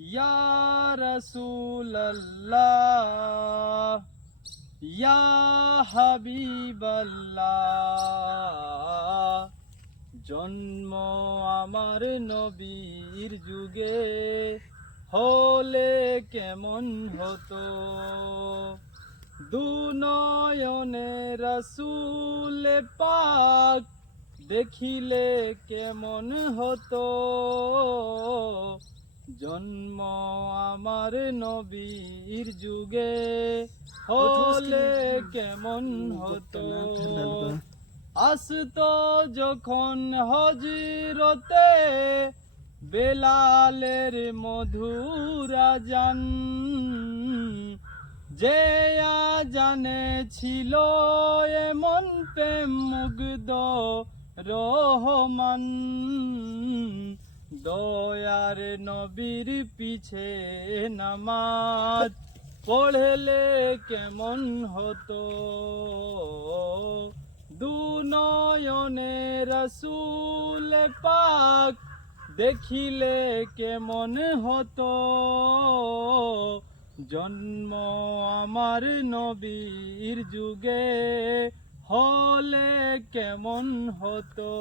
ইয়া রাসূলাল্লাহ, ইয়া হাবিবাল্লাহ। জন্ম আমার নবীর যুগে হলে কেমন হতো, দুনয়নে রাসূল পাক দেখিলে কেমন হতো। জন্ম আমার নবীর যুগে হলে কেমন হতো। আসতো যখন হজরতে বেলালের মধুর আযান, যে আযানে ছিল এমন প্রেম মুগ্ধ রহমান। দয়ার নবীর পিছে নামাজ পড়লে কেমন হতো, দুনয়নে রাসূল পাক দেখিলে কেমন হতো। জন্ম আমার নবীর যুগে হলে কেমন হতো।